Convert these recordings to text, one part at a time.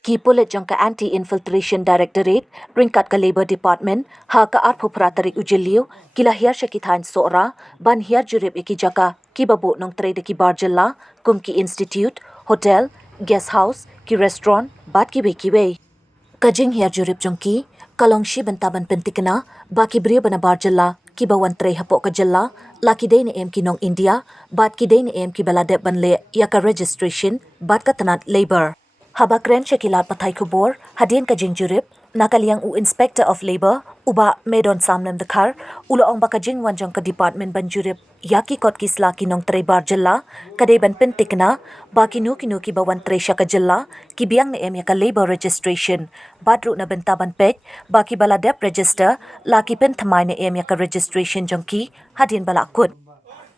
Kipulit jangka Anti-Infiltration Directorate, ringkat ke Labour Department, ha ka arpu pratarik ujiliu, kila hiar syakithan sora, ban hiar jurib iki jaka, ki babu nong trade ki barjela, kum ki institute, hotel, guest house, ki restaurant, bat ki beki wei. Kajing hiar jurib jongki, kalong shi bentaban pentikna, baki bria bana barjela, ki bawan trei hapok ke jela, laki day ni em ki nong India, bat ki day ni em ki baladep ban le, ya ka registration, bat ka tenat Labour. Haba kren syakilat patai kubur, hadian kajing jurib, nakaliang u Inspector of Labour, uba medon samlem dekar, ula ong bakajing wanjong ke Department ban jurib, yaki kot kisla ki nong trei bar jela, kadai ban pentikna, baki nu ki bawan trei syaka jela, ki biang ni em yaka Labour registration, badru na bentaban pej, baki baladep register, laki pen thamai ni em yaka registration jongki, hadian balakut.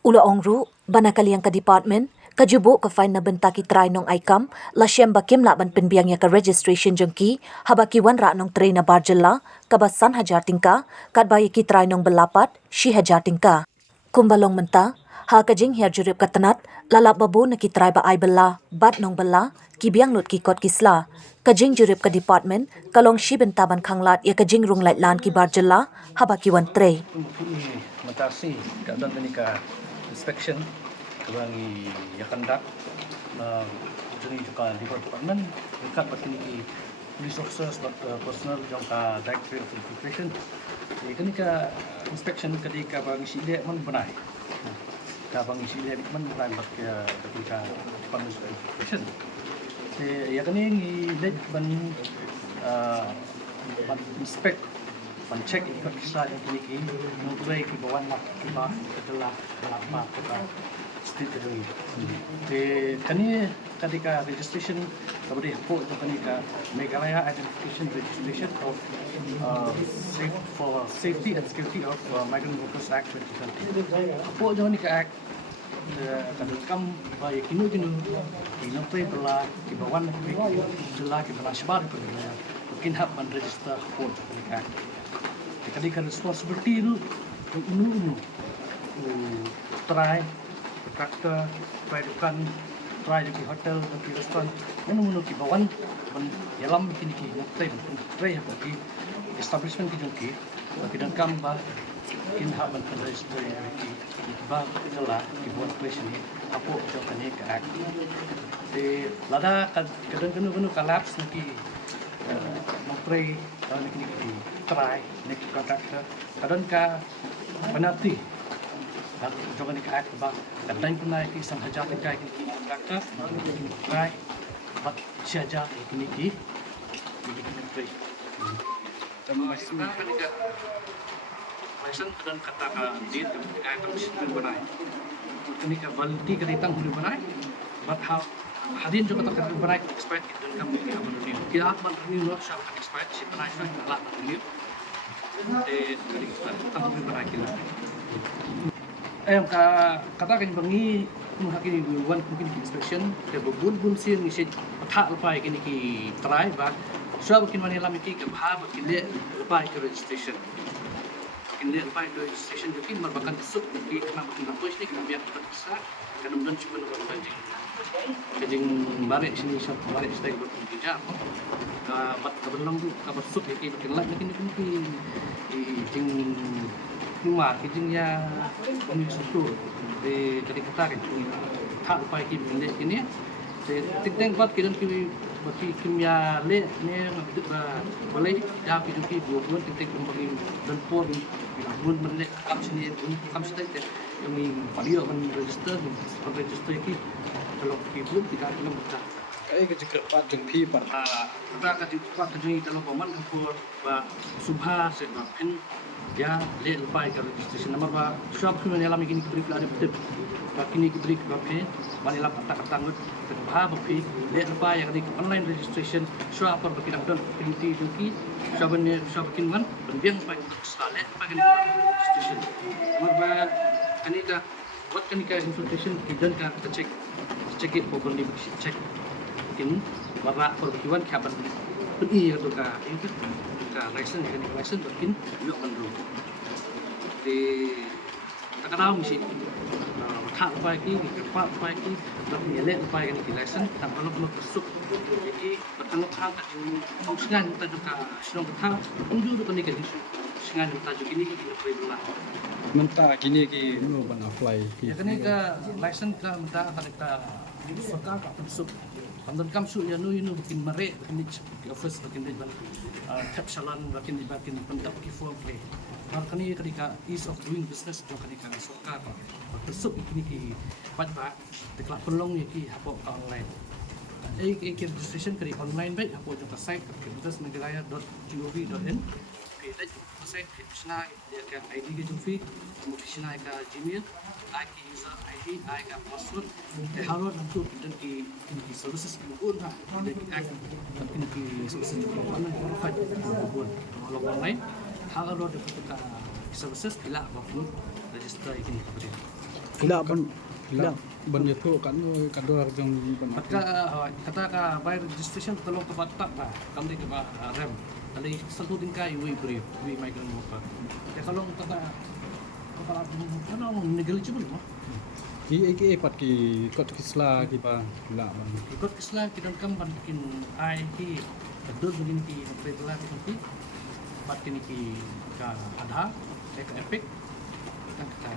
Ula ong ru, banakaliang ke Department, kajubo ka fine na benta ki try nong aikam, la syem bakim la ban penbiang ya ka registration jengki, habaki wan ra nong tray na barjela, kabasan hajar tingka, kat bayi ki try nong belapat, shi hajar tingka. Kumbalong menta, ha kajing hiar jurib katanat, lalap babu na ki try ba ay bela, bat nong bela, ki biang lut ki kot kisla. Kajing jurib ka department, kalong shi bentaban kanglat ya kajing rung lait lan ki barjela, habaki wan tray. Matasi keadaan ini ke inspection kebangi ya kandak jadi juga di department dekat begini ki police officers personal yang ke directorate of infiltration jadi ke inspection ketika bangi sile man benai ka bangi sile man benai ketika police infiltration ya kan ini led ban inspect mencek ikut kisah yang dimiliki mengurai kibauan lah kibah adalah apa kita state dari kini ketika registration kemudian report ketika Meghalaya Identification Registration of for Safety and Security of Migrant Workers Act 2020 report jangan ni ke act kadang kam bayi kinu teh belah kibauan jelas kibauan sebar mungkin hak menregister report ke act ketika responsibility itu unu try kontraktor try dukan try di hotel di restoran unu ki bawan yalam kini ki try apa ki establishment ki jongki dan kamba kin haban register ki ba kala ki buat question ni apa jokane ke act de lada kadang kenu collapse ki try kini ki try next kontraktor kadang ka penalti jangan dikaat bang kadang pun naik sang hajar dekai ki kontraktor try bat saja ini ki try dan masih license dan kata di item sistem benai ini ka validity ka ditang hulu benai but how hadin juga tak benai expect itu dan kamu ki aman ni ki aman ni lo syar expect si benai syar lah ni dari tang hulu benai ki kata kan bangi menghakini buan mungkin inspection ke bun sin ngisi tak lepai kini ki try ba so bikin mana lam ki ke bahab ki le lepai ke registration kin le lepai ke registration jadi merupakan sub ki kena bikin apa ni kena biar bisa kan dan cuma nak baca jadi balik sini sab balik stay bekerja bat kebetulan tu kabar sub ki bikin lagi kini jing cuma kijingnya kami susu di dari kata kan tak lupa ki bilik ini tik buat kidan ki bagi kimia le ne ngabit ba boleh ya ki buat tik bagi dan por bun menle kam sini kam sini yang video kan register ki kalau ki belum tidak belum bisa ke juga pat jeng pi pat kita ka di pat jeng kalau paman kapur ba subha se ba pen ya le lepai ka registration number ba shop ku ne lam kini beri ada betul ba kini beri ba pe ba ne lam kata ngut ba ba pe le lepai ya di online registration shop per bikin dan peniti duki shop ne shop kin man biang pa sekali pa kini registration number ba kani ka buat kani ka infiltration kidan ka check it properly check kin warna perbukiwan kapan ini atau itu license kan license bikin yok menurut di tak tahu mesti thak lepai ki kepak lepai ki bat nyelek lepai kan ki license tak kalau masuk jadi bertanggung hang kat fungsian ta juga senong ka unju tu kan ni sengan ta juga ini ki lepai belah Menta kini ki nu ban apply ki. ya kan ni ka license ka menta ka serta ka masuk Pandan kam su ya nu bikin mare bikin di office bikin di ban tap salan bikin pendak ki form play Mar kani kadika ease of doing business jo kadika soka ko masuk ini ki pat tekla pelong ni ki hapo ka online ki registration kari online baik hapo jo ka site kebudasnegaraya.gov.in kita jo site kisna ya ka ID ki jo fi kisna ka Gmail ki user ID ka password halo nanti dan ki services ki pun ha dan ki akan ki services ki online provide pun kalau online halo do ka services bila waktu register ini beri Ila ban itu kan kador jong ban. maka kata ka by registration tolong ke batak ba kami ke ba rem kali satu tingkai we brief we migrant worker ya kalau kata ano negligible mo Ki pat ki kot kisla ki ba la ban. ikut kislah kita kam ban bikin IT kedua begini ki regular ki bat kini ki ka ada ka epic kita kata